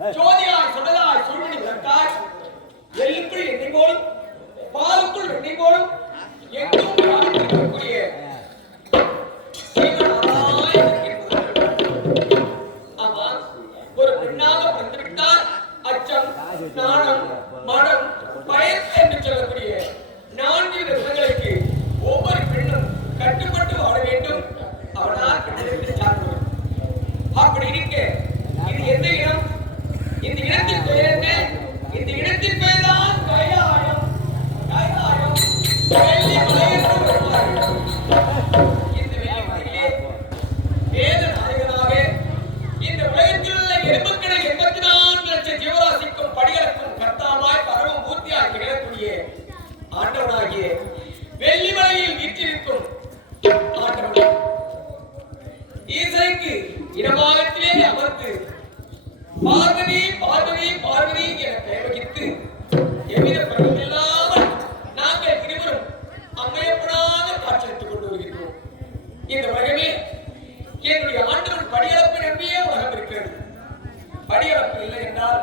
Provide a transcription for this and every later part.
ஜோதியாய் சுடலாய் சுருமணி விளக்காய் எள்ளுக்குள் எண்ணெய் போலும் பாலுக்குள் எண்ணெய் போலும் எங்கும் காணக்கூடிய ஆமா ஒரு பெண்ணாக வந்துவிட்டால் அச்சம் நாணம் மனம் பயன் என்று சொல்லக்கூடிய 4 குணங்களுக்கு ஒவ்வொரு பெண்ணும் கட்டுப்பட்டு வாழ வேண்டும். அவனால் பெண்ணிற்கு சார்ந்தவர். அப்படி இருக்க இது எந்த இடம்? இந்த இடத்தின் பெயர் என்ன? இந்த இடத்தின் பெயர் தான் கைலாயம். கைலாயம் வெள்ளி மலை என்று வருவார்கள். இந்த வெள்ளி மலையிலே வேத நாயகனாக இந்த உலகத்தில் உள்ள எறும்புக்களை 84 லட்சம் ஜீவராசிக்கும் படிகளுக்கும் கர்த்தாவாய் பரம மூர்த்தியாய் கிடக்கக்கூடிய ஆண்டவனாகிய வெள்ளிமலையில் வீற்றிருக்கும் ஆண்டவன் ஈசனுக்கு இடமாகத்திலே அமர்ந்து பார்வதி பார்வதி பார்வதி என பெயர் வகித்து எவ்வித பருவம் இல்லாமல் நாங்கள் இருவரும் அம்மையப்பனாக காட்சியளித்துக் கொண்டு வருகிறோம். இந்த உலகமே என்னுடைய ஆண்டவன் படியளப்பு நம்பியே உலகம் இருக்கிறது. படியளப்பு இல்லை என்றால்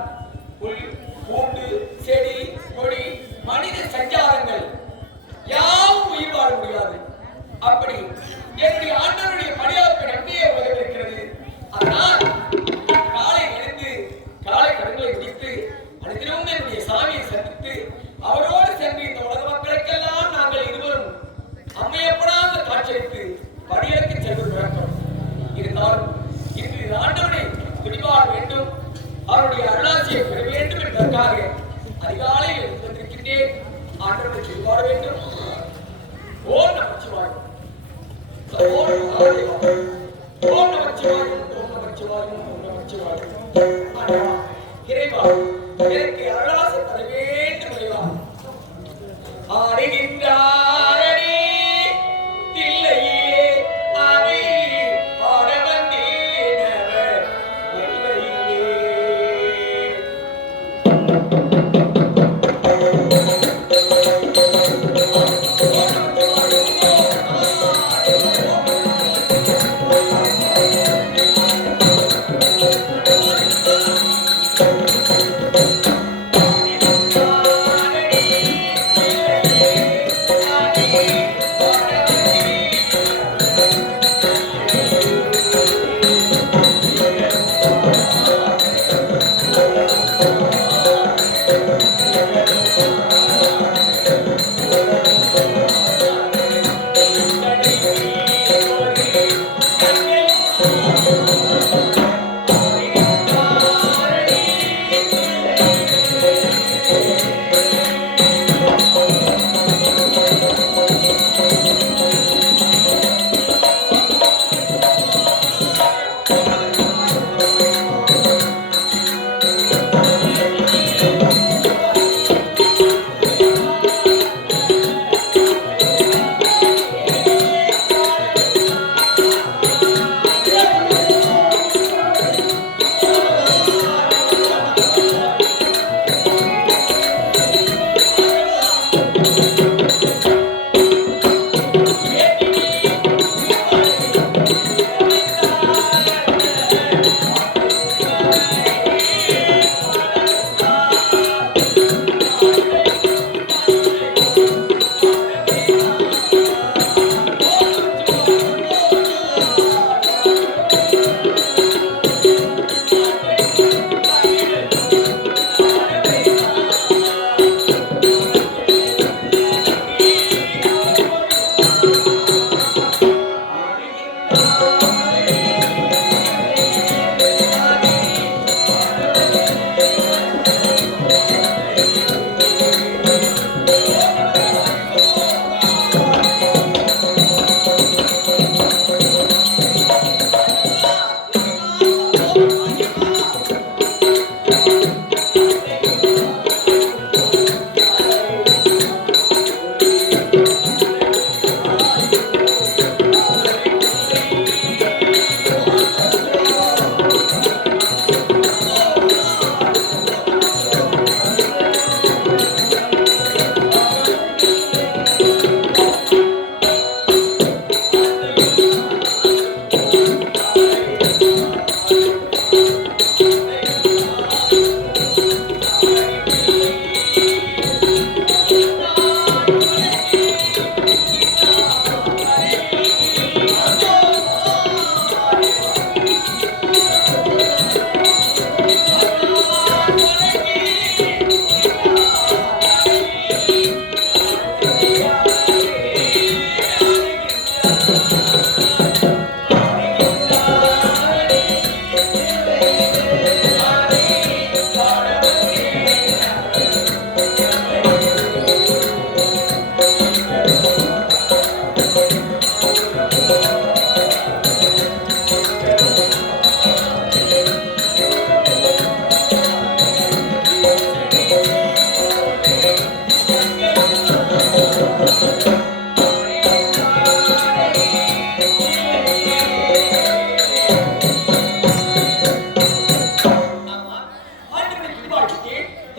புல் பூண்டு செடி கொடி மனித சஞ்சாரங்கள் யாவும் உயிர் வாழ முடியாது. அப்படி என்னுடைய ஆண்டவனுடைய படியளப்பு நம்பியே உலகம் இருக்கிறது. அதனால் காலை எழுந்து காலை கடன்களை முடித்து அனைத்திலும் என்னுடைய சாமியை சந்தித்து அவரோடு சென்று இந்த உலக மக்களுக்கெல்லாம் நாங்கள் இருவரும் அம்மையப்படாத காட்சியளித்து படியலுக்கு செல்வது வழக்கம். இருந்தாலும் இன்று ஆண்டவனை துணிவாழ வேண்டும், அவருடைய அருளாசியை பெற வேண்டும் என்பதற்காக அதிகாலையில் எழுந்திருக்கின்றேன். ஆண்டவனை துணிவாழ வேண்டும். ஓம் நமச்சிவாய ஓம் நமச்சிவாய ஓம் நமச்சிவாய ஓம் நமச்சிவாய ஓம் நமச்சிவாய. ஆண்டவா இறைவா எனக்கு அருளாசி தர வேண்டும். இறைவா ஆடுகின்றாரே தில்லையிலே அவை ஆட வந்தேனவர் எல்லையிலே.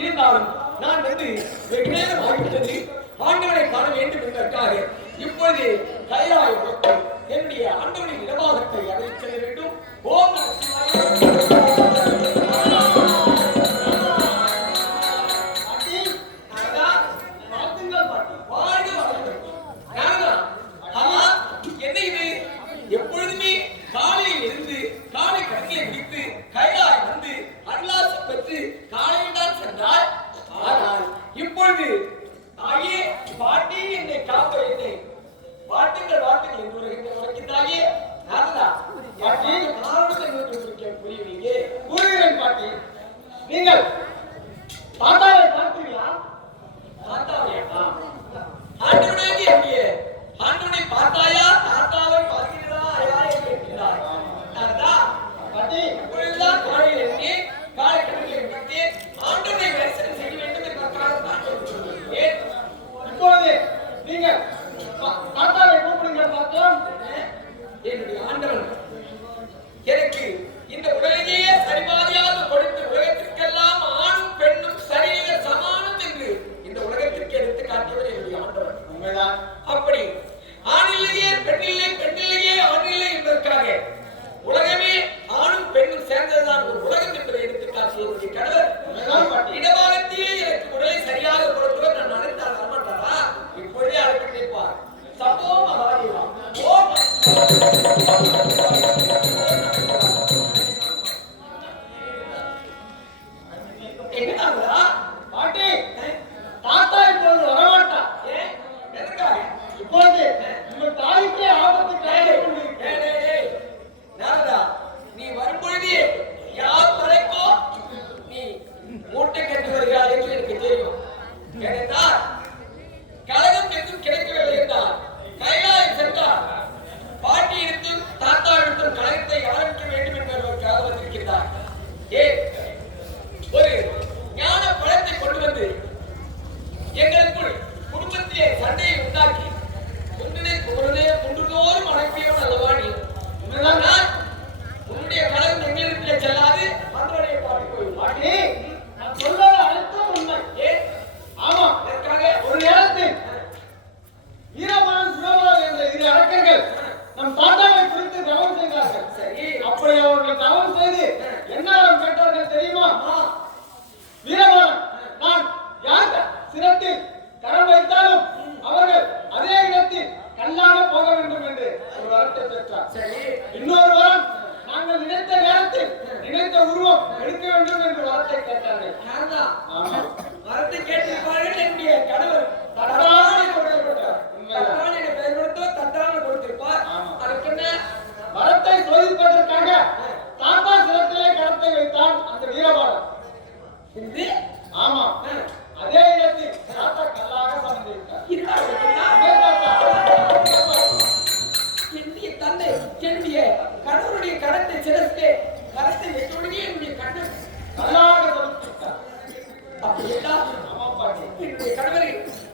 இருந்தாலும் நான் வெகு நேரம் ஆகிவிட்டது. ஆண்டவனை காண வேண்டும் என்பதற்காக இப்பொழுது கைலாயம் நோக்கி என்னுடைய ஆண்டவனின் இடபாகத்தை அழைத்து செல்ல வேண்டும். ஓம் நம சிவாய. எப்பொழுதுமே காலையில் இருந்து காலை கடலில் விரித்து கைலாய் வந்து அருளாசி பெற்று காலையில் தான் சென்றார். ஆனால் இப்பொழுது தாயே பாட்டி என்னை காப்ப என்னை பாட்டுங்கள் வாட்டுங்கள் என்று உரைக்கின்றாயே. பாட்டி காரணத்தை புரியவில்லையே. கூறுகிறேன் பாட்டி, நீங்கள் தாத்தாவை பார்த்தீங்களா? தாத்தாவையா? ஆண்டவனாகி என்னுடைய ஆண்டவனை பார்த்தாயா? தாத்தாவை பார்க்கிறதா? யாரை கேட்கிறாய்? பாட்டி இப்பொழுதுதான் காலையில் இருந்து காலை கடலில் விட்டு ஆண்டவனை தரிசனம் செய்ய வேண்டும் என்பதற்காக தான் சொல்கிறேன். இப்பொழுது நீங்கள் தாத்தாவை கூப்பிடுங்க பார்த்தோம். என்னுடைய ஆண்டவன் எனக்கு இந்த உலகையே சரிபாதியாக கொடுத்து உலகத்திற்கெல்லாம் ஆணும் பெண்ணும் சரியில்லை சமானம் என்று இந்த உலகத்திற்கு எடுத்து காட்டியவர் என்னுடைய ஆண்டவன். உண்மைதான். அப்படி ஆணில்லையே பெண்ணில்லை பெண்ணில்லையே ஆணில்லை என்பதற்காக உலகமே ஆணும் பெண்ணும் சேர்ந்ததுதான் ஒரு உலகம் என்பதை எடுத்து காட்டிய கடவுள் இடபாகத்திலே எனக்கு உடலை சரியாக கொடுத்தவர் நான் அழைத்தால் வரமாட்டாரா? இப்பொழுதே அழைத்து நினைப்பார். சம்போ மகாதேவா. ஓம் என்னடா பாட்டி தாத்தா இப்பொழுது வரமாட்டா. எதற்காக? இப்பொழுது உங்கள் தாய்க்கே ஆபத்து நாரதா, நீ வரும்பொழுது யார் மறைப்போ நீ மூட்டை கட்டி வருகிறாய் என்று எனக்கு தெரியும். ஏனென்றால் கழகம் எதுவும் கிடைக்கவில்லை என்றால் கைலாயம் சென்றார். பாட்டி எடுத்தும் தாத்தா எடுத்தும் கழகத்தை ஆரம்பிக்க வேண்டும் என்பதற்காக வந்திருக்கிறார். ஏன் ஒரு ஞான பழத்தை கொண்டு வந்து எங்களுக்குள் குடும்பத்திலே சண்டையை உண்டாக்கி குன்றுதோறும் அழைப்பியவன் அல்லவா நீ? உன்னுடைய கழகம் எங்களிடத்திலே செல்லாது மன்றடைய பாட்டி போய் நான் சொல்ல அழைத்தும் உண்மை. ஏன்? ஆமா, இதற்காக ஒரு நேரத்தில் வீரபாலன் சிவபாலன் என்ற இரு அரக்கர்கள் நம் தாத்தாவை குறித்து தவம் செய்தார்கள். சரி, அப்படி அவர்கள் தவம் செய்து என்ன கேட்டார்கள் தெரியுமா? வீரபாலன் நான் யார் சிரத்தில் கரம் வைத்தாலும் அவர்கள் அதே இடத்தில் கல்லாக போக வேண்டும் என்று ஒரு வரத்தை பெற்றார். சரி, இன்னொரு வரம் நாங்கள் நினைத்த நேரத்தில் நினைத்த உருவம் எடுக்க வேண்டும் என்று வரத்தை கேட்டார்கள். வரத்தை கேட்டிருப்பார்கள். என்னுடைய கடவுள் தட்டான கொடுத்திருப்பார். பெயர் கொடுத்தோ தட்டான கொடுத்திருப்பார். அதுக்கு என்ன வரத்தை சோதிப்பதற்காக தாத்தா சிரத்திலே கரத்தை வைத்தான் அந்த வீரபாலன். ஆமா, அதே இடத்தில் தாத்தா கல்லாக சமந்திருக்கார். என்னுடைய தந்தை என்னுடைய கணவருடைய கரத்தை சிரத்தை கரத்தை வைத்தோடனே என்னுடைய கண்ணன் கல்லாக சமந்திருக்கார். அப்படி என்னுடைய கணவரை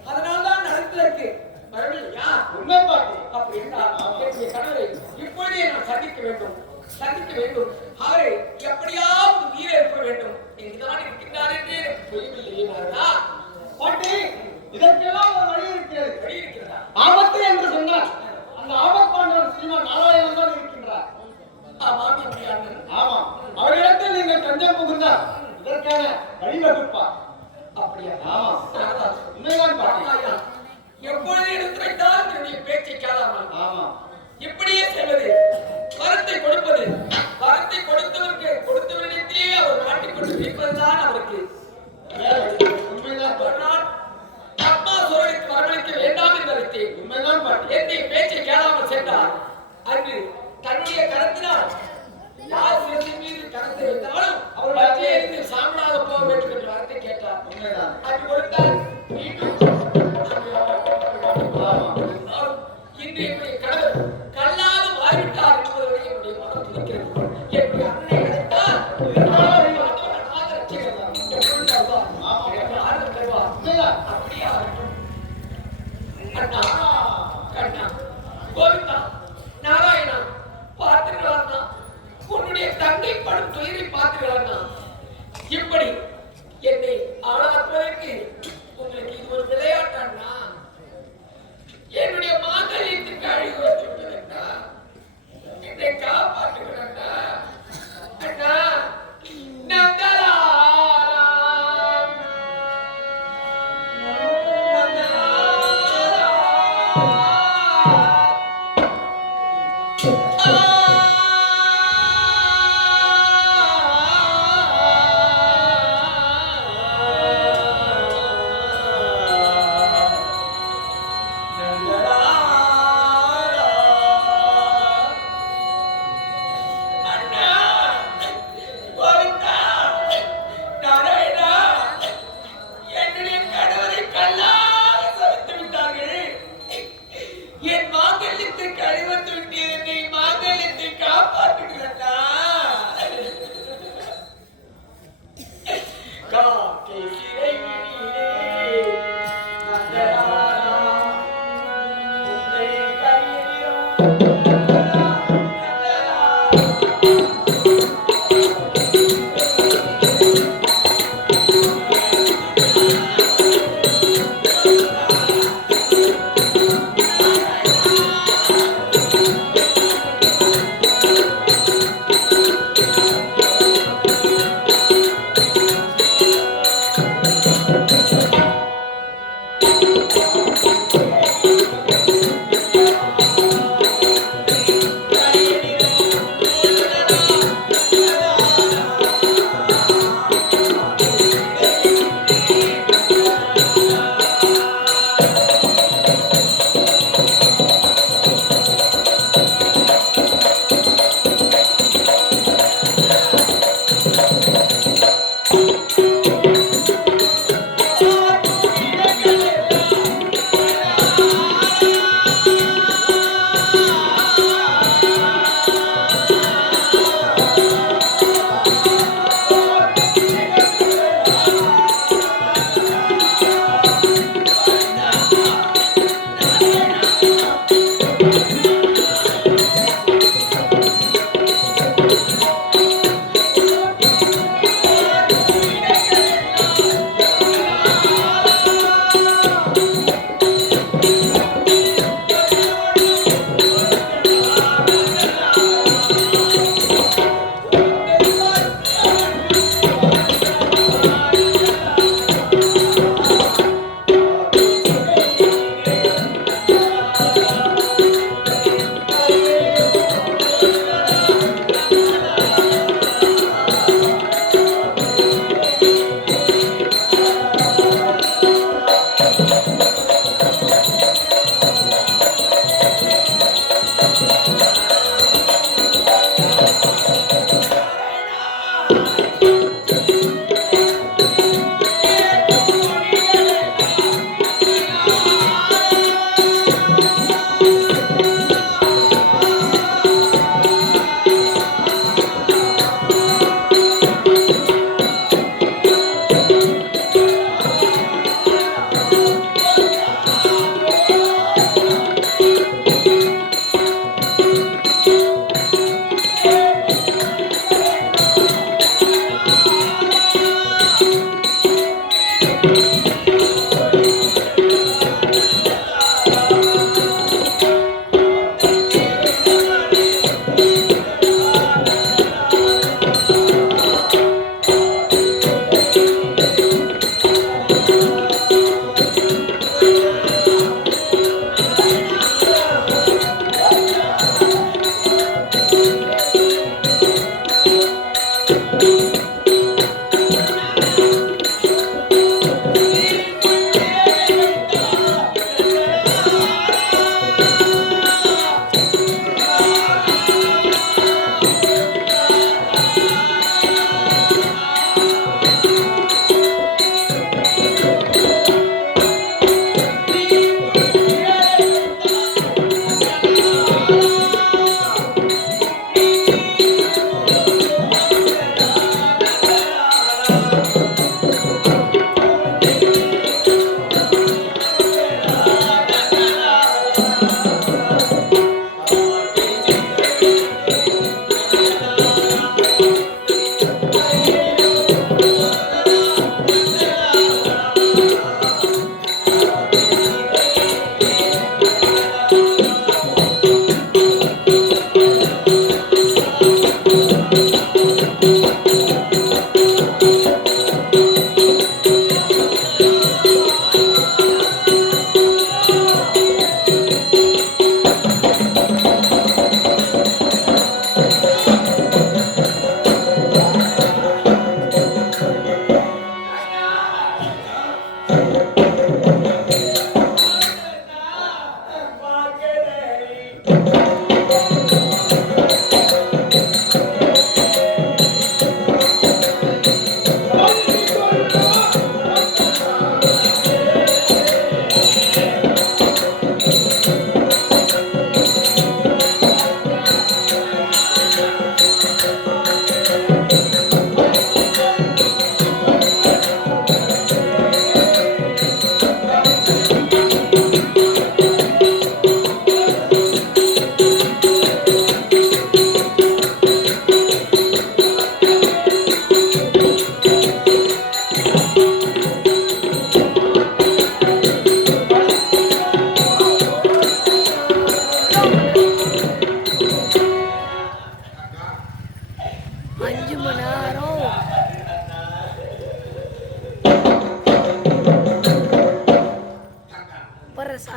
அதனால்தான் நடத்ததற்கு வரவில்லையா? உண்மை பாட்டி. அப்படி என்றால் என்னுடைய கணவரை இப்பொழுதே நான் சந்திக்க வேண்டும். அவரை எப்படியாவது மீற இருக்க வேண்டும். இங்குதான் இருக்கின்றார் என்று சொல்லவில்லையா? பாட்டி, இதற்கெல்லாம் ஒரு வழி இருக்கிறதா? ஆபத்து என்று சொன்னார். அந்த ஆபத்தான ஸ்ரீமான் நாராயணன் தான் இருக்கின்றார். ஆமா, அவரிடத்தில் நீங்கள் தஞ்சம் புகுந்தார் இதற்கான வழி வகுப்பார். அப்படியா? ஆமா, உண்மைதான் பாட்டி. எப்பொழுது எடுத்துரைத்தால் என்னுடைய பேச்சை கேளாமல் ஆமா இப்படியே செல்வது. வரத்தை கொடுப்பது, வரத்தை கொடுத்தவருக்கு கொடுத்தவரிடத்திலே அவர் மாட்டிக்கொண்டு நிற்பதுதான் அவருக்கு உண்மைதான். ஒரு நாள் அம்மா சோழனுக்கு வரவழைக்க வேண்டாம் என்று அழைத்தேன். உண்மைதான் பாட்டி. என்னுடைய பேச்சை கேளாமல் சென்றார். அன்று தன்னுடைய கரத்தினால் யார் சிறத்தின் மீது கரத்தை வைத்தாலும் அவர் வச்சே இருந்து சாமனாக போக வேண்டும் என்று வரத்தை கேட்டார். உண்மைதான். அன்று கொடுத்தார். இன்று என்னுடைய கடவுள் கல்லாக மாறிவிட்டார் என்பதை என்னுடைய மனம் துடிக்கிறது. என்னுடைய அண்ணனை அழைத்தால் அப்படியா? அண்ணா, கண்ணா, கோவிந்தா, நாராயணா, பார்த்தீர்களா? உன்னுடைய தங்கை படும் துயரை பார்த்தீர்களா? இப்படி என்னை ஆளாக்குவதற்கு உங்களுக்கு இது ஒரு விளையாட்டா? என்னுடைய மாங்கல்யத்துக்கு அழிவு வச்சு விட்டதா? என்னை காப்பாற்றுகிறா அண்ணா.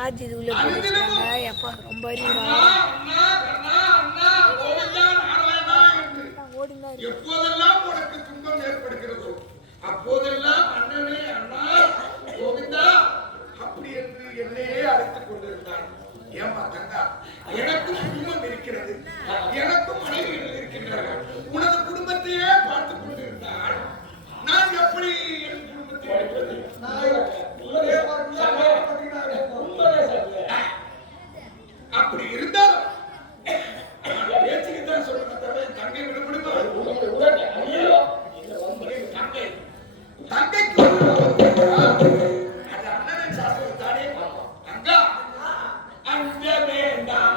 ஆஜி இது உள்ள போயிருக்காங்க எப்பா ரொம்ப எப்போதெல்லாம் உனக்கு துன்பம் ஏற்படுகிறதோ அப்போதெல்லாம் அண்ணனே அண்ணா கோவிந்தா அப்படி என்று என்னையே அழைத்துக் கொண்டிருந்தான். ஏமா தங்கா, எனக்கும் குடும்பம் இருக்கிறது, எனக்கும் மனைவிகள் இருக்கின்றனர். உனது குடும்பத்தையே பார்த்துக் கொண்டிருந்தால் நான் எப்படி என் குடும்பத்தை அழைப்பது? அப்படி இருந்தாலும் பேச்சுக்குத்தான் சொல்லுங்க. தங்கை விட முடியுமா? தங்கைக்கு அது அண்ணன் சாஸ்திரம் தானே. தங்கா அஞ்ச வேண்டாம்.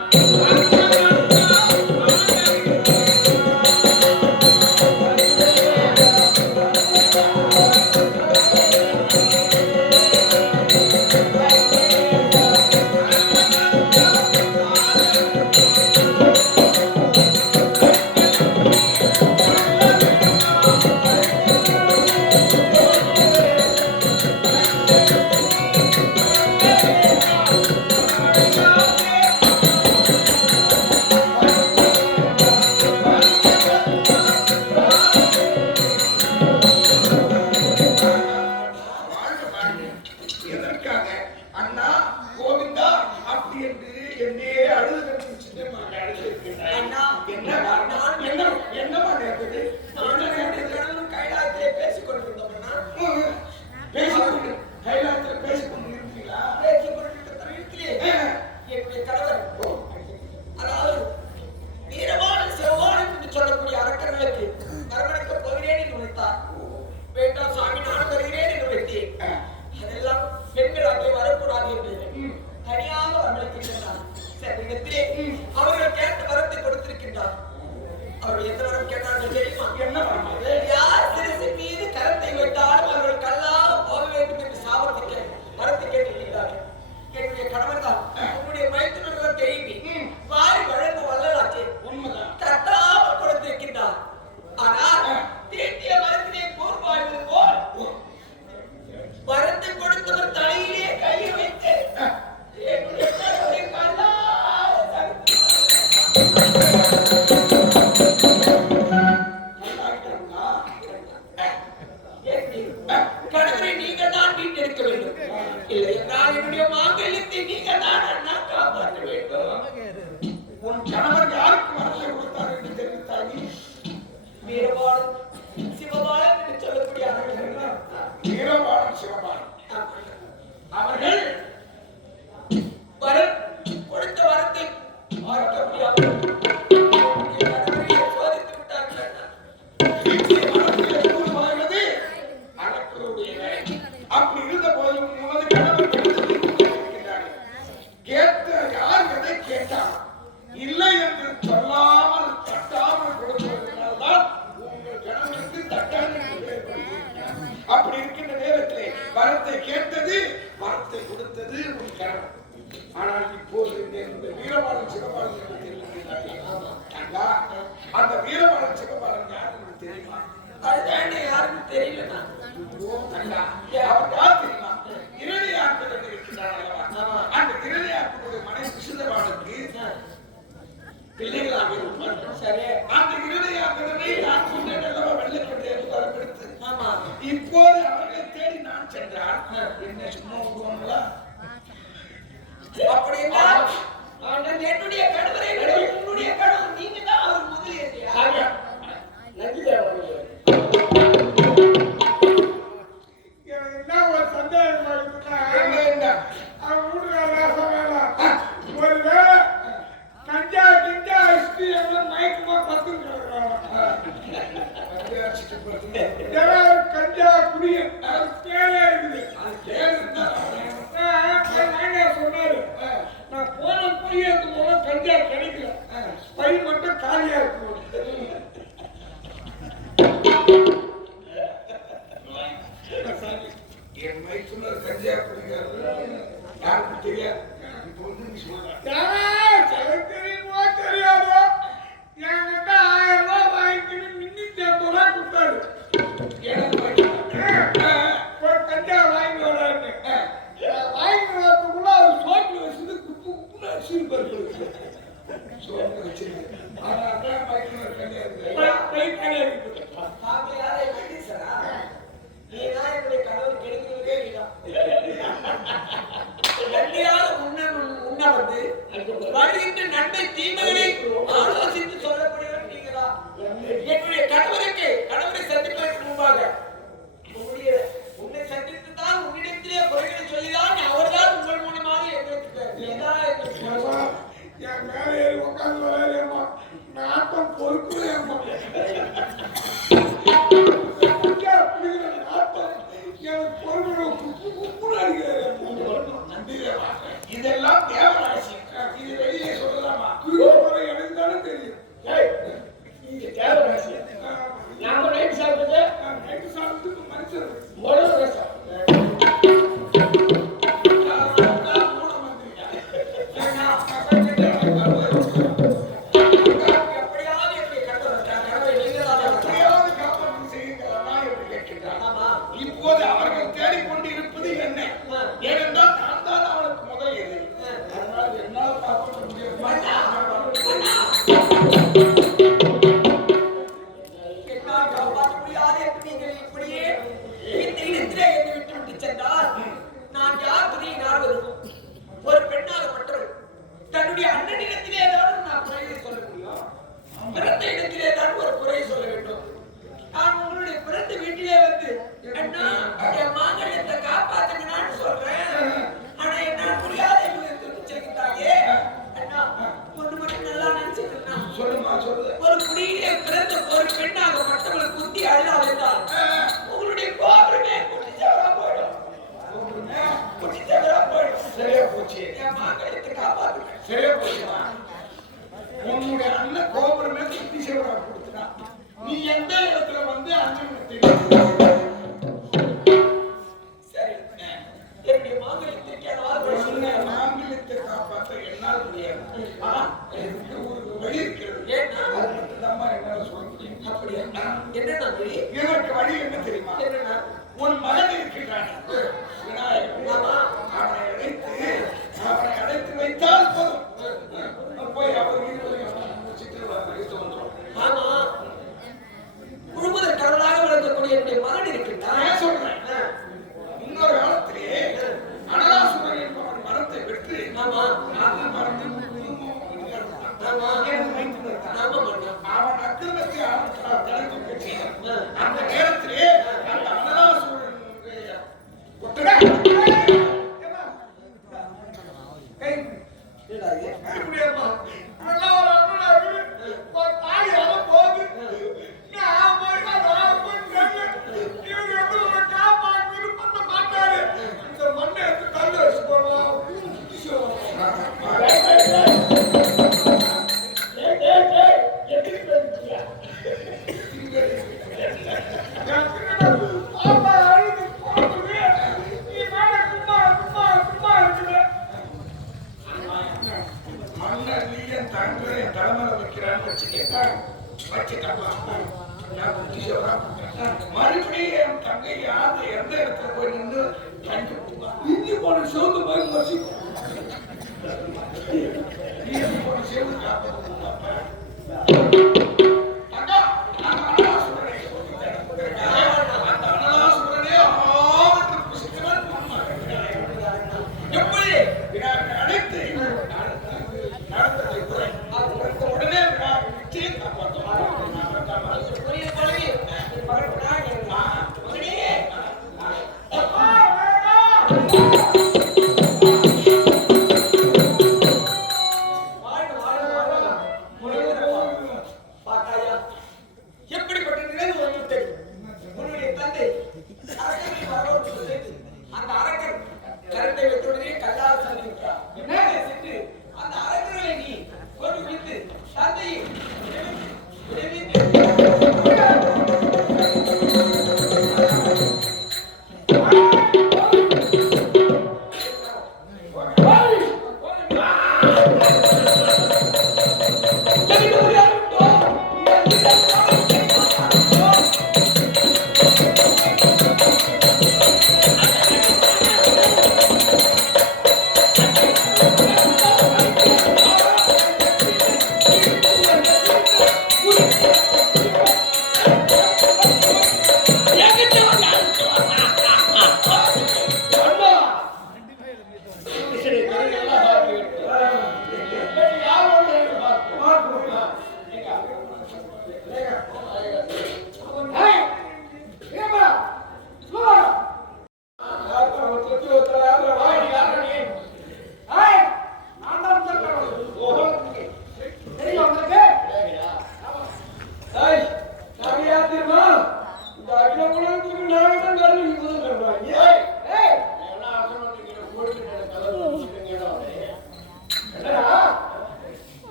எதற்காக அண்ணா கோவிந்தா அப்படி என்று என்னே அழுது என்னமா நேர்ந்தது? கைலாயத்திலே பேசிக் கொண்டிருந்தோம்னா கைலாயத்தில் பேசிக்கொண்டு இருக்கீங்களா? பேசிக் கொண்டிருக்கிற தருணத்திலே என்னுடைய கணவர், அதாவது வீரவான் சிவவான் என்று சொல்லக்கூடிய அரக்கர்களுக்கு மரமணிக்க போகிறேன் என்று உரைத்தார். வேண்டாம் சாமி, நான் வருகிறேன் என்று உரைத்தேன். அதெல்லாம் பெண்கள் அங்கே வரக்கூடாது என்று தனியாக வரமளிக்கின்றார். சமீபத்திலே அவர்கள் கேட்ட வரத்தை கொடுத்திருக்கின்றார். அவர்கள் எந்த வரம் கேட்டார்கள் தெரியுமா? என்ன பண்ணாது? யார் சிறுசின் மீது கரத்தை வைத்தாலும் அவர்கள் கல்லாக போக வேண்டும் என்று சாபத்தை வரத்தை கேட்டிருக்கிறார்கள். என்னுடைய கணவர் தான் உங்களுடைய மைத்துனர்கள் தெரியுமே, வாரி வழங்க வல்லலாச்சே, உண்மைதான். தட்டாமல் கொடுத்திருக்கின்றார். ஆனால் தீட்டிய மரத்திலே கூர்வாய்வது போல் வரத்தை கொடுத்தவர் தலையிலே கையை வைத்து என்னுடைய கணவரை கல்லாக கணவரை நீங்கள் தான் மீட்டெடுக்க வேண்டும். இல்லை என்றால் என்னுடைய மாங்கல்யத்தை நீங்கள் தான் அண்ணா காப்பாற்ற வேண்டும். உன் கணவர் யாருக்கு மனதை கொடுத்தார் என்று தெரிவித்தாய்? வீரபாலன் சிவபாலன் என்று சொல்லக்கூடிய அரக்கர்கள். வீரபாலன் சிவபாலன் அவர்கள் வரன் கொடுத்த வரத்தை பார்க்க முடியாமல் கணவரை சோதித்து விட்டார்கள் அண்ணா. அப்படி இருந்த போதும் உனது கணவர் கேட்ட யார் எதை கேட்டார் இல்லை என்று சொல்லாமல் தட்டாமல் கொடுப்பதனால்தான் உங்கள் கணவருக்கு தட்டாமல் அப்படி இருக்கின்ற நேரத்திலே வரத்தை கேட்டது, வரத்தை கொடுத்தது உன் கணவன். ஆனால் இப்போது இந்த வீரபாலன் சிவபாலன் என்று தெரிவிக்கிறார்கள். அந்த வீரபாலன் சிவபாலன் யார் என்று தெரியுமா? அதுதான் யாருக்கும் தெரியலண்ணா. அவர் யார் தெரியுமா? இரணியாக்குள் என்று இருக்கிறார் அல்லவா? அந்த இரணியாக்குடைய மனைவி விசுதவாளுக்கு பிள்ளைகளாக இருப்பார்கள். சரி, அந்த இரணியாக்குடனே நான் கொண்டேன் அல்லவா வெள்ளைக்கொண்டே எடுத்து. ஆமா, இப்போது அவர்களை தேடி நான் சென்றால் என்ன சும்மா விடுவாங்களா? அப்படி என்றால் என்னுடைய கணவரை விட உன்னுடைய கணவர் நீங்க தான் அவர் முதலியா? என்ன ஒரு சந்தேகம் இருக்குன்னா, அவன் வீட்டுக்காரர் ஒருவேளை கஞ்சா கிஞ்சா அடிச்சுட்டு எல்லாம் மயக்கமா பத்துன்னு கஞ்சா குடிய பேரே இருக்குது. சொன்னாரு, நான் போன புரியது மூலம் கஞ்சா கிடைக்கல, பை மட்டும் காலியா இருக்கும். என் மைத்துனர் கஞ்சா குடிக்கிறது யாருக்கும் தெரியாது. இப்போ வந்து நீ சொல்ற தெரியுமோ தெரியாதோ, என்கிட்ட 1000 ரூபாய் வாங்கிட்டு 350 ரூபாய் கொடுத்தாரு. ஒரு கஞ்சா வாங்கி வரான்னு வாங்கி வரதுக்குள்ள அவர் சோப்பு முடிச்சிருது. இவ்வளவு பேச. எப்படியாவது என்னுடைய கணவரை நீங்கதான் எப்படியாவது காப்பாற்றி செய்யுங்கள் அண்ணா என்று கேட்கின்றார். ஆமா. இப்போது அவர்கள் தேடிக்கொண்டு இருப்பது என்ன? ஏனென்றால் நான் தான் அவனுக்கு முதல் எதிரி. அதனால் என்னால் காப்பாற்ற முடியாது. என்னால் காப்பாற்ற முடியாது என்று நீங்கள் இப்படியே இந்த இடத்திலே என்னை விட்டுவிட்டு சென்றால் நான் யார் துணையை நாடுவது? ஒரு பெண்ணாகப்பட்டவள் தன்னுடைய அண்ணனிடத்திலே தான் நான் குறையை சொல்ல முடியும். பிறந்த இடத்திலே தான் ஒரு குறையை சொல்ல வேண்டும். நான் உங்களுடைய பிறந்த வீட்டிலே வந்து அண்ணா என் மாங்கல்யத்தை காப்பாத்துங்கன்னு சொல்றேன். ஆனா என்னால் முடியாது என்று திருப்பி செல்கிறாயே. அண்ணா ஒன்று மட்டும் நல்லா நினைச்சுக்கிறேன். சொல்லுமா சொல்லு. ஒரு குடியிலே பிறந்த ஒரு பெண்ணாகப்பட்டவள் குத்தி அழுதாள் என்றால் உங்களுடைய கோபுரமே குட்டிச்சவரா போயிடும். குட்டிச்சவரா போயிடும். சரியா போச்சு. என் மாங்கல்யத்தை காப்பாத்துங்க. சரியா போச்சுமா. உன்னுடைய அண்ணன் கோபுரமே குட்டி சேவரா கொடுத்துட்டான். நீ எந்த இடத்துல வந்து அண்ணனுக்கு தெரியும். சரி என்னுடைய மாங்கல்யத்தை உன்னை மாங்கல்யத்தை காப்பாற்ற என்னால் முடியாது. ஆனா எனக்கு ஒரு வழி இருக்கிறது. ஏன்னா அது மட்டும்தாம்மா என்னால சொல்ல முடியும். அப்படியா என்னன்னா வழி? இதற்கு வழி என்ன தெரியுமா? என்னன்னா உன் மகன் இருக்கின்றான் விநாயகன். ஆமா. அவனை அடைத்து வைத்தால் போதும். போய் அவர் முடிச்சுட்டு வந்துடும். ஆமா முழுமுதல் கடவுளாக விளங்கக்கூடிய என்னுடைய மகன் இருக்கின்றான். நான் சொல்றேன். இன்னொரு காலத்திலே அனலாசுரன் என்பவன் மரத்தை வெற்றி ஆமா அந்த மரத்தை ஆமா ஆமா அவன் அக்கிரமத்தை தடுத்து அந்த நேரத்திலே அந்த அனலாசுரன் இப்படியேம்மா. நல்லா ஒரு அண்ணனாக ஒரு தாய் அழ போகுது. நான் போய் நான் போய் கேட்டேன். இவங்க வந்து உன்னை காப்பாத்தின்னு பண்ண மாட்டாரு. இந்த மண்ணை எடுத்து கல்லு வச்சு போடலாம். எப்படி பேசுறியா? ஆமா, அழுது போகுது. நீ மேல சும்மா சும்மா சும்மா இருக்குது. மன்னர் நீயன் தங்களை தலைமையில வைக்கிறான்னு வச்சுக்கலாம். நான் குட்டிசவரா மறுபடியும் என் தங்கை யாரு எந்த இடத்துல போய் நின்று தங்கி போவா. இஞ்சி போன சோத்து போய் மசிக்கும். இஞ்சி போன சேர்ந்து காப்பாற்ற அந்த அனலாசுரனை அந்த அனலாசுரனே ஆபத்து புசித்தவன் எப்படி விநாயகனை அழைத்து நடந்ததை குறை. உடனே விநாயகன் நிச்சயம் காப்பாற்றுவான். புரிய பழகி மகனே எப்படிப்பட்ட நிலைமை வந்து உன்னுடைய தந்தை அரக்கனை வரவழைத்து செய்து அந்த அரக்கன் கரண்டை வைத்துடனே கல்லால் சந்திக்கிறார். மேலே சென்று அந்த அரக்கர்களை நீ கொண்டு விட்டு தந்தையை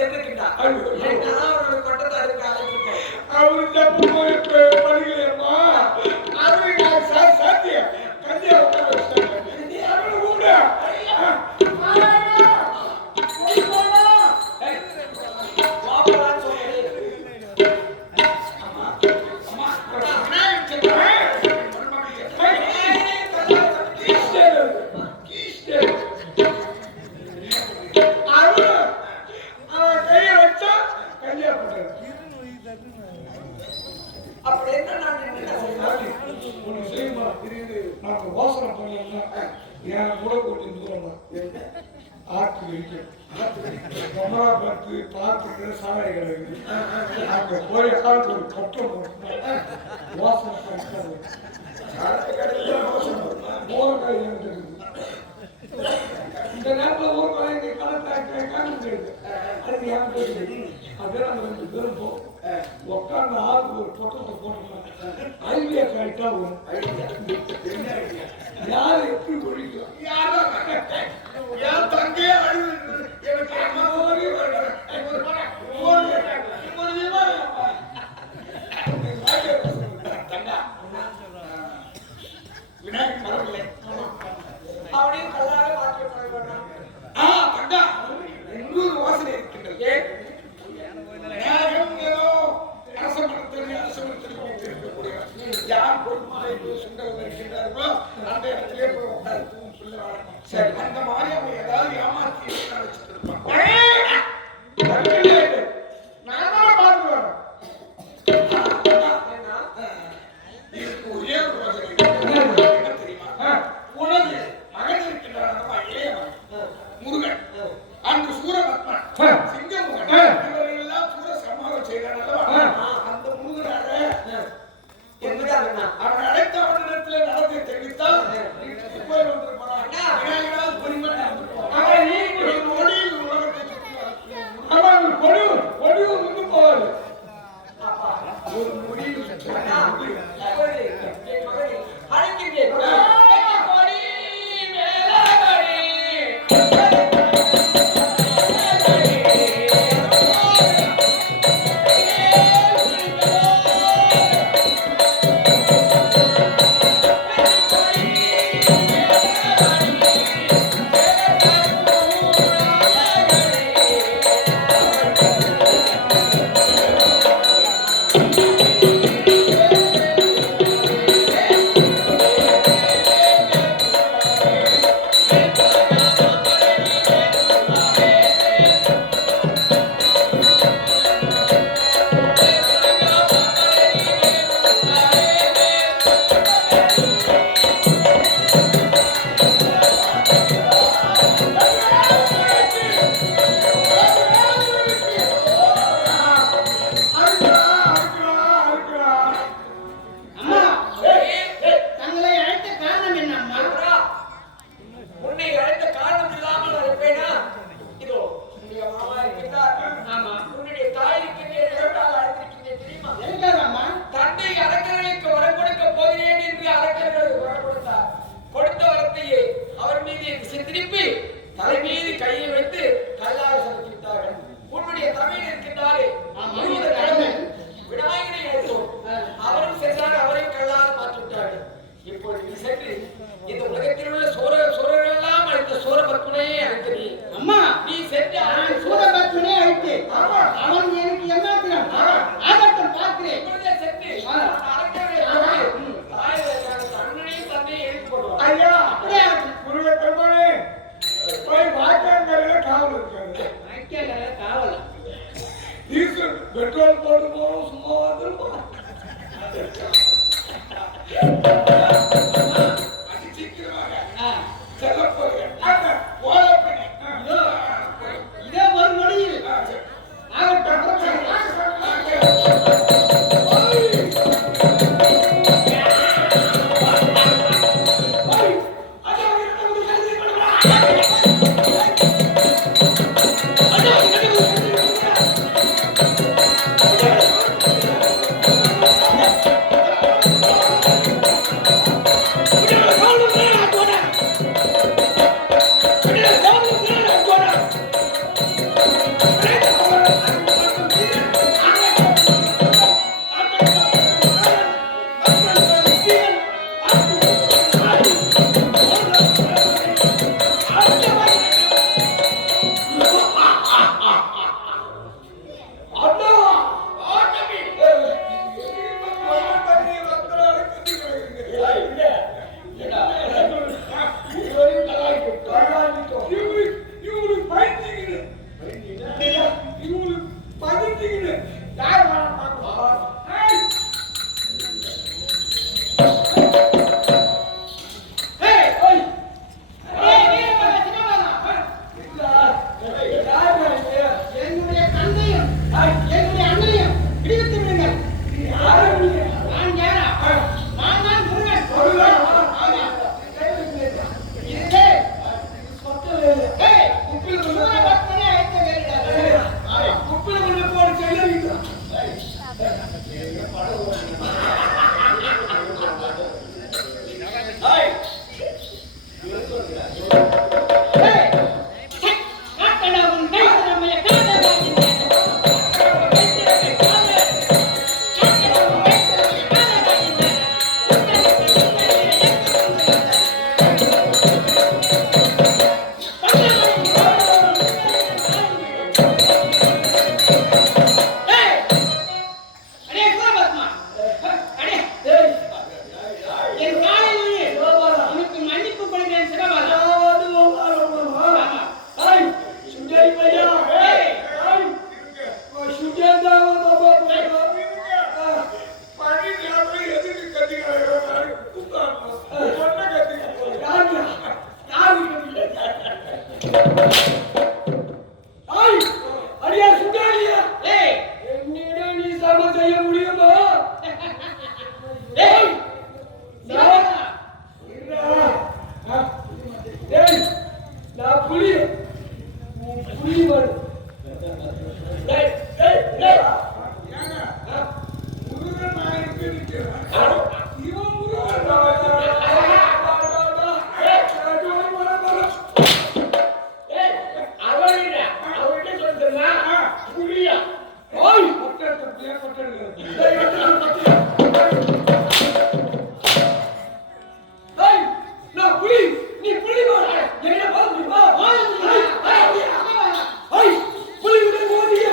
சென்றிருக்கின்றார். நான் அவரோட கொட்டத்தை அடுக்க அழைச்சிருக்கேன். அவரு தப்பு போய் படிக்கலையம்மா. அவரு நான் சாத்திய கஞ்சியா உட்கார வச்சிட்டாங்க. நீ அவனை கூப்பிடு. வாப்பலான்னு சொல்றேன். அப்படி என்ன நான் என்ன செய்யணும்? நாங்க யோசனை பண்ணோம்னா என் கூட கொஞ்சம் தூரம் தான் ஆற்று இருக்கு. கமலாபத்து பார்த்துட்டு சாலை கிடையாது. அங்க போய் ஆளுக்கு ஒரு கட்டம் யோசனை பண்ணிட்டாங்க. இந்த நேரத்தில் ஒரு பையன் கணக்கு காண முடியாது. அது ஏன் போயிடுது? அதெல்லாம் அந்த 2 பேரும் போகும். உட்காந்து ஆளுக்கு ஒரு பொட்டத்தை போட்டுக்கலாம். ஐடியா கரெக்டா வரும். யாரு எப்படி ஒழிக்கலாம்? என் தங்கையே அழுது எனக்கு அம்மா விநாயகர் கடவுளே அவனையும் கல்லால மாற்றி போடுவான். தங்கா இன்னொரு வாசனை இருக்கின்றது. விநாயகம் ஏதோ அரசமரத்தில் இருக்கக்கூடிய யார் பொறுப்பு சுண்டல் இருக்கின்றார்களோ அந்த இடத்திலே போய் உட்கார்ந்து சரி அந்த மாதிரி அவங்க ஏதாவது ஏமாற்றி வச்சிருப்பாங்க. நான் தான் பார்த்து இதுக்கு ஒரே ஒரு யோசனை என்ன தெரியுமா? உனது மகன் இருக்கின்றார் இளையவன் முருகன், அன்று சூரபத்மன், சிங்கமுகன் இவர்கள் எல்லாம் சூர சம்மாரம் செய்தார். அந்த முருகனாக அவன் அழைத்த அவனிடத்தில் நடத்தை தெரிவித்தால் போய் வந்திருப்பான். விநாயகனால் பொறிமன் மொழியில் உலகத்தை ஒடிவு முன்னு போவாரு. ஒரு மொழியில் பெட்ரோல் போட்டு போறோம் சும்மா வந்துருப்போம். இதே ஒரு நொடியில் ஆகட்டும் டேய் டேய் டேய் ஏங்க, முருகன் நான் எங்க நிக்கிறேன்? இவன் முருகன் அவர்கிட்ட சொல்லுமா புரியா நான் புலி நீ புலி என்ன வர முடியுமா புலி ஓடிய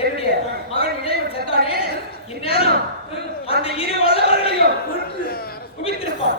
என்னுடைய மகன் இளையவன் செத்தானே இந்நேரம் அந்த இரு வல்லவர்களையும் குவித்திருப்பார்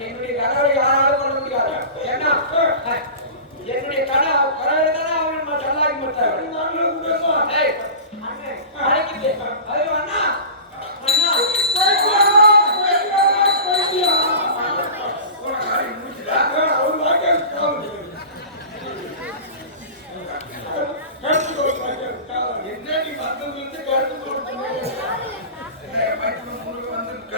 என்னுடைய கடை கடவுள் அவன் சொல்லாக்கி மாட்டாங்க அண்ணா அண்ணா வந்து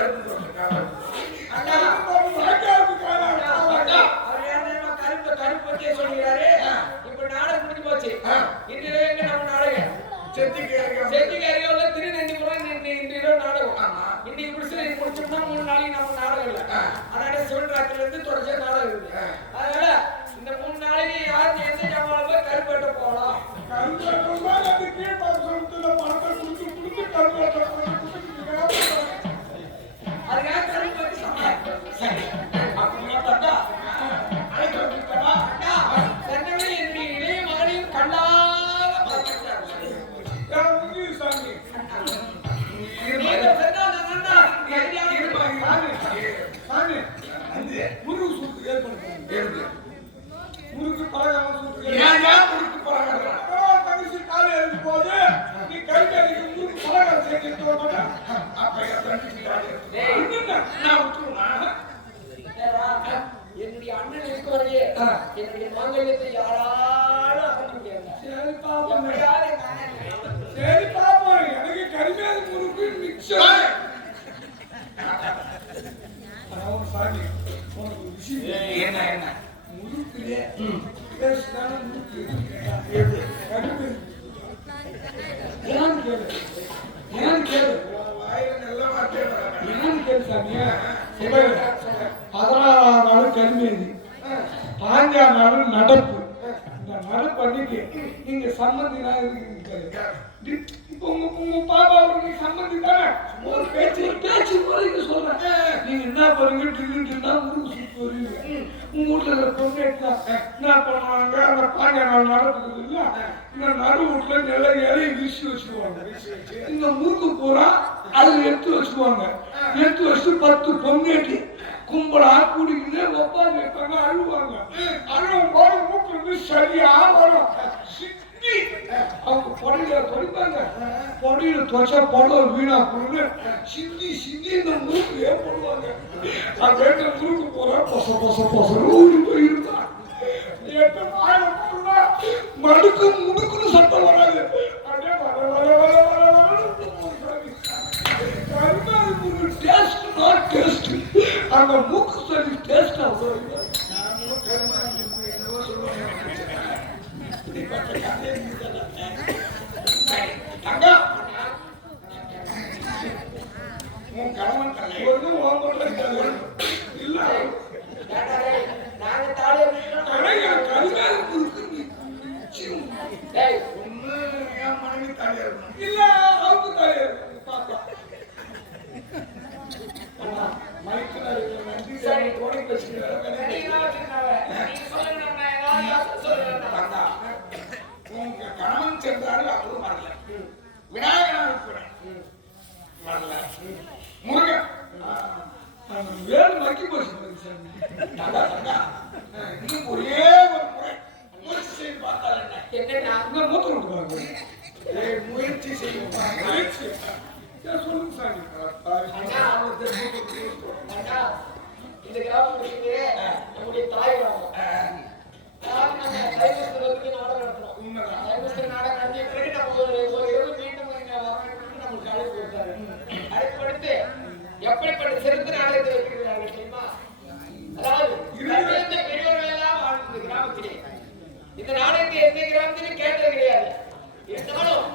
நீங்க சம்மந்தினா இருக்கீங்க. இப்போ உங்க பாபாவுக்கு நீ சம்மந்தி தானே? ஒரு பேச்சு போறீங்க சொல்றேன். நீங்க என்ன பண்ணுங்க திடீர்னா ஊருக்கு சுற்றி வருவீங்க. உங்க வீட்டுல இருக்கிற பொண்ணு என்ன பண்ணுவாங்க? அந்த பாஞ்ச நாள் நடக்குது இல்ல, இந்த நடு வீட்டுல நில இலையை வீசி வச்சுக்குவாங்க. இந்த முறுக்கு பூரா அதுல எடுத்து வச்சுக்குவாங்க. எடுத்து வச்சு 10 பொண்ணேட்டி கும்பலா குடிக்கிட்டு ஒப்பாது வைப்பாங்க, அழுவாங்க. அழுவும் போது மூக்கு வந்து சரியா வரும். சிந்தி அவங்க பொடியில தொடிப்பாங்க. பொடியில துவச்சா படம் வீணா போடுன்னு சிந்தி இந்த மூக்கு ஏற்படுவாங்க. அந்த முறுக்கு போற பொச ஊரு போயிருந்தா மடுக்கு முடுக்குன்னு சத்தம் வராது. அப்படியே டேஸ்ட் நாட் டேஸ்ட். அந்த மூக்கு சொல்லி டேஸ்ட் ஆகும். உன் கணவன் தலைவருக்கு இல்ல நாங்க தாலி ஒண்ணு என் மனைவி தாலியா இருக்கணும், இல்ல அவங்க தாலியா இருக்கணும். பாப்பா நன்றி சரி. தோணி உங்க கணவன் சென்றாரு, அவரும் வரல. விநாயகர் வரல. முருகன் வேறு மக்கி போச்சு. இன்னும் ஒரே ஒரு முறை முயற்சி செய்து பார்த்தால் என்ன? மூத்த விட்டுவாங்க. முயற்சி செய்யும் சொல்லுங்க சார். இந்த கிராமத்துக்கு நம்முடைய தாய் கிராமம். தைவஸ்தலத்துக்கு நாடகம் நடத்தணும். தைவஸ்தல நாடகம் நடத்திய பிறகு நம்ம ஒரு இரவு மீண்டும் நமக்கு அழைப்பு கொடுத்தாரு. அழைப்பு கொடுத்து எப்படிப்பட்ட சிறந்த நாடகத்தை வைக்கிறார்கள் தெரியுமா? அதாவது பெரியவர்கள் எல்லாம் வாழ்ந்த கிராமத்திலே இந்த நாடகத்தை எந்த கிராமத்திலும் கேட்டது கிடையாது. இருந்தாலும்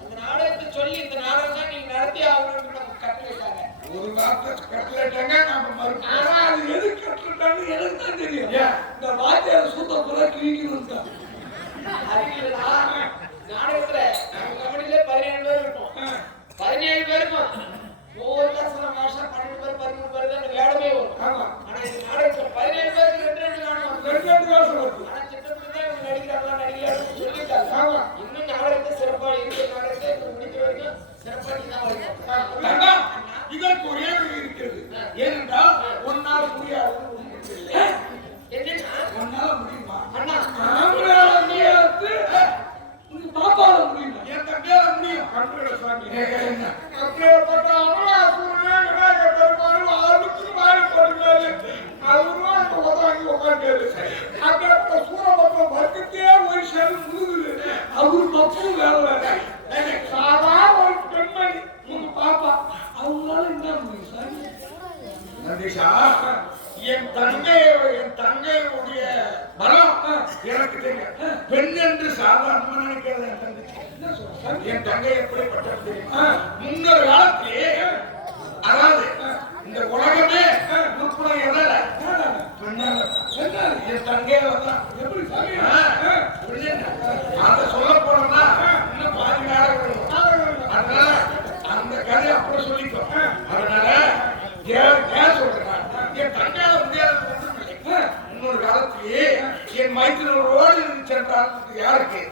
அந்த நாடகத்தை சொல்லி இந்த நாடகம் தான் நீங்க நடத்தி ஆகணும்னு நமக்கு கட்டளைட்டாங்க. ஒரு வார்த்தை கட்டளைட்டாங்க, நாம மறுப்போம். ஆனா அது எது கட்டளைட்டாங்க எனக்கு தான் தெரியும். இந்த வாத்தியார சூத்த பூரா கிழிக்கணும் தான். அறிவியலா நாடகத்துல நம்ம கம்பெனில 17 பேர் இருக்கும். 17 பேருக்கும் ஒவ்வொரு வருஷம் மாசம் 12 பேர் 13 பேர் தான் வேடமே வரும். ஆனா இந்த நாடகத்துல 17 பேருக்கு 2 நாடகம் 2 வருஷம் வருது. ஆனா சித்தப்படி தான் நடிக்கிறாங்களா நடிகளான்னு சொல்லிட்டாங்க. இன்னும் நாடகத்தை சிறப்பா இருக்கிற நாடகத்தை முடிஞ்ச வரைக்கும் சிறப்பா தான் வரைக்கும். இதற்கு ஒரே வழி இருக்கிறது. ஏனென்றால் ஒன்னால முடியாது. என்னன்னா ஒன்னால முடியுமா? அண்ணா ஆம்பளால முடியாது, உங்க பாப்பால முடியுமா? என் தம்பியால முடியும். கண்ணுல சாமி என்ன அப்படியேப்பட்ட அமலாசூரனே விநாயகர் பெருமாள் ஆளுக்கு மாறி போடுறாரு. அவரும் அந்த உதவாங்கி உட்காந்துரு. அப்படியேப்பட்ட சூரபத்ம வர்க்கத்தையே ஒரு சேரு முழுகுது. அவரு தப்பும் வேலை சாதாரண ஒரு பெண்மணி உங்க பாப்பா, அவங்களால என்ன முடியும் சாமி? நந்தீஷா, என் தங்கையுடைய பலம் எனக்கு தெரியும். பெண் என்று சாதாரண நினைக்கிறது என் தங்கை. என் தங்கை எப்படிப்பட்டது தெரியுமா? முன்னொரு காலத்திலே, அதாவது இந்த உலகமே உறுப்புடன் எதல பெண்ணால என் தங்கையில தான். எப்படி அதை சொல்ல போனா இன்னும் பாதி நேரம். அதனால அந்த கதையை அப்புறம் சொல்லிக்கோ. அதனால ஏன் சொல்றேன், என் தங்கையால முடியாத இன்னொரு காலத்திலேயே என் மைத்திரோடு சென்றால் யாருக்கு?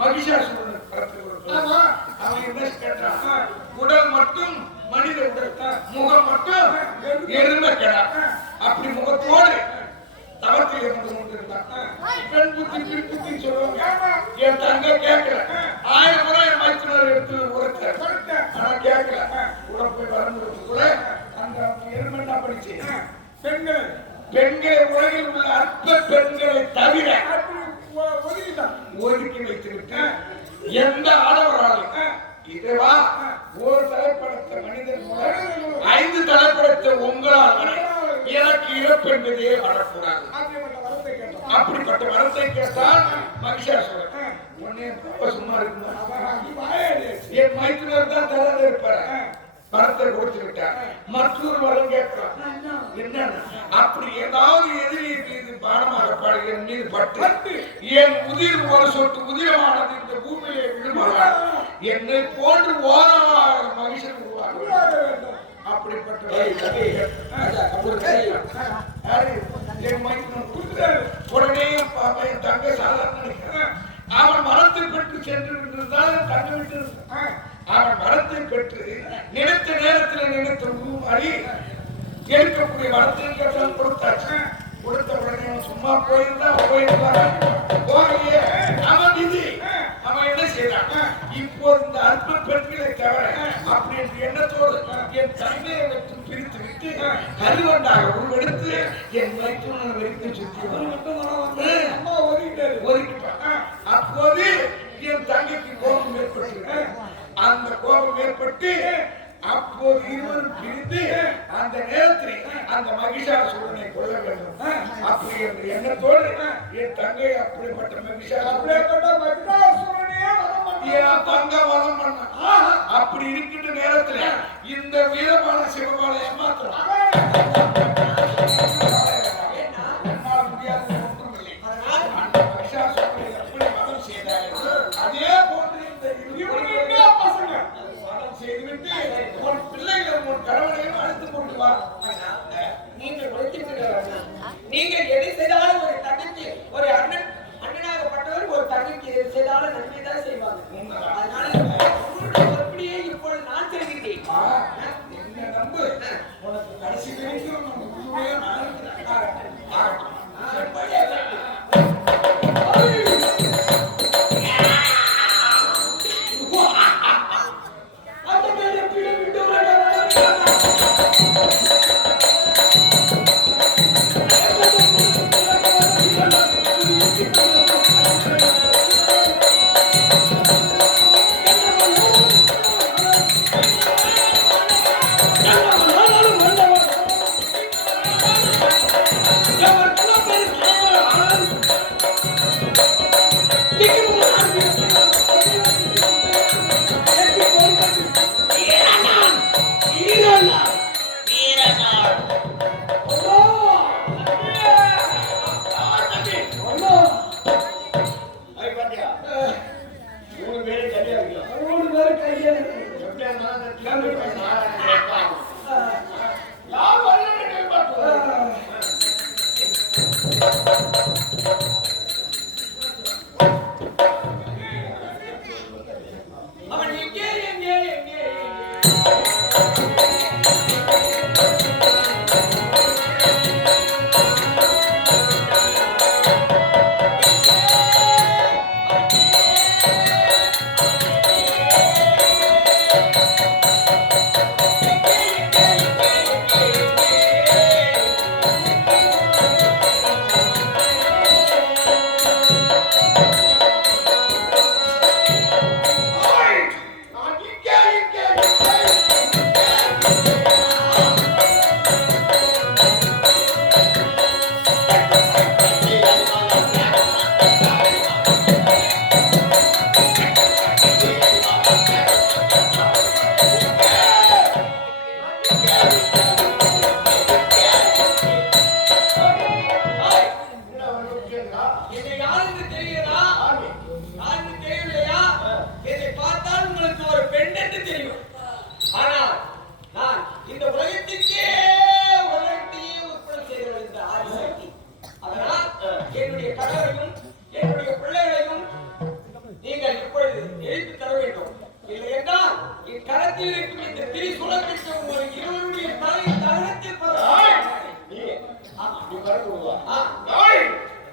மகிஷாசுரன். அவன் என்ன கேட்டான்? உடல் மட்டும் மனித உடல், முகம் மட்டும் எருமை கடா. அப்படி முகத்தோடு தவத்தில் இருந்து கொண்டிருந்தான். பெண் புத்தி பின் புத்தி சொல்லுவாங்க. என் தங்க கேட்கல. 1000 முறை என் மைத்திரோடு எடுத்து உரைத்த, ஆனா கேட்கல. கூட போய் வரணும் கூட அந்த எருமை என்ன படிச்சு பெண்களை உலகில் உள்ள அற்ப பெண்களை தவிர ஒதுக்கி வைத்துவிட்டு எந்த ஆடவராலும் இதுவா ஒரு தலைப்படத்த மனிதன் 5 தலைப்படத்த உங்களால் எனக்கு இறப்பு என்பதே வரக்கூடாது. அப்படிப்பட்ட வரத்தை கேட்டால் மகிஷாசுரன் சும்மா இருக்குமா? என் மைத்திரர் தான் தலை இருப்பார். வரத்தை கொடுத்து விட்டார். மற்றொரு வரம் கேட்கிறான். என்ன? அப்படி ஏதாவது எதிரி மீது பாடமாக பாடுகிற மீது பட்டு என் உதிர் ஒரு சொட்டு உதிரமானது இந்த என்னை போன்று ஓராக மகிழ்ச்சி உருவாக வேண்டும். அப்படிப்பட்ட ஏய், தம்பி. ராஜா, அப்படி ஒரு கை. யாரு? என் மைத்துனன் கொடுக்கிறாரு. உடனே என் தங்கை சாதாரண நினைக்கிறேன். அவன் மரத்தை பெற்று சென்று இருந்தால் தங்க விட்டு இருந்தான். அவன் மரத்தை பெற்று நினைத்த நேரத்தில் நினைத்த உருமாறி எடுக்கக்கூடிய மரத்தை கொடுத்தாச்சு. கொடுத்த உடனே அவன் சும்மா போயிருந்தான் போகலையே. அவன் இது அவன் என்ன செய்யறான்? இப்போது இந்த அற்ப பெண்களை தவிர அப்படி என்ற எண்ணத்தோடு என் தங்கையை வைத்து பிரித்து விட்டு கருவண்டாக உருவெடுத்து என் மைத்துனனை வைத்து சுற்றி அம்மா ஒதுக்கிட்டாரு. ஒதுக்கிட்டான். அப்போது என் தங்கைக்கு கோபம் ஏற்பட்டு அந்த கோபம் ஏற்பட்டு அப்போது இருவரும் பிரிந்து அந்த நேரத்தில் அந்த மகிஷாசுரனை கொல்ல வேண்டும் அப்படி என்ற எண்ணத்தோடு என் தங்கை அப்படிப்பட்ட அப்படியேப்பட்ட மகிஷாசுரனையே வதம் பண்ணான். என் தங்கை வதம் பண்ணான். அப்படி இருக்கின்ற நேரத்தில் இந்த வீரமான சிவபாலை ஏமாத்திரம் என்னால் முடியாது ஒன்றுமில்லை. அந்த மகிஷாசுரனை எப்படி வதம் செய்தார்கள் அதே போன்று இந்த இவனுக்கு இருவரும் என்ன பசங்க? வதம் செய்துவிட்டு உன் பிள்ளைகள் உன் கணவனையும் அழைத்து கொண்டு வா. நீங்கள் வைத்திருக்கிறீர்கள். நீங்கள் எதை செய்தாலும் ஒரு தங்கைக்கு ஒரு அண்ணனாகப்பட்டவர் ஒரு தங்கைக்கு எது செய்தாலும் நன்மை தான் செய்வாங்க. அதனால உங்களுடைய எப்படியே இப்பொழுது நான் செய்கிறேன். என்ன நம்பு உனக்கு கடைசி வரைக்கும் நம்ம குருவே நான் இருக்கிறேன். அப்படியே சரி. அந்த மேலே கீழே விட்டு அவன் எங்கே எங்கே எங்கே என்னை யாருக்கு தெரியுதா? யாருக்கு தெரியலையா? என்னை பார்த்தால் உங்களுக்கு ஒரு பெண் என்று தெரியும். ஆனால் நான் இந்த உலகத்திற்கே உலகத்தையே உற்பத்தி செய்தவள் இந்த ஆதிசக்தி. அதனால் என்னுடைய கணவரையும் என்னுடைய பிள்ளைகளையும் நீங்கள் இப்பொழுது எழுப்பி தர வேண்டும். இல்லை என்றால் என் கரத்தில் இருக்கும் இந்த திரிசூலத்திற்கு உங்கள் இருவருடைய தலை தகனத்தில் நீ வரக்கூடாதா?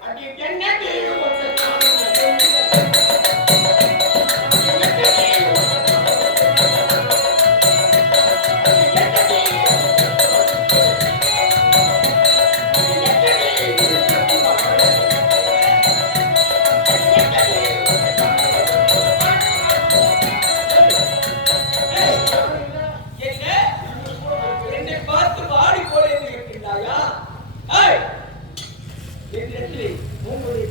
அது என்னது என்னை பார்த்து வாடி போல என்று இருக்கின்றாயா? உங்களுடைய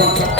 Hey!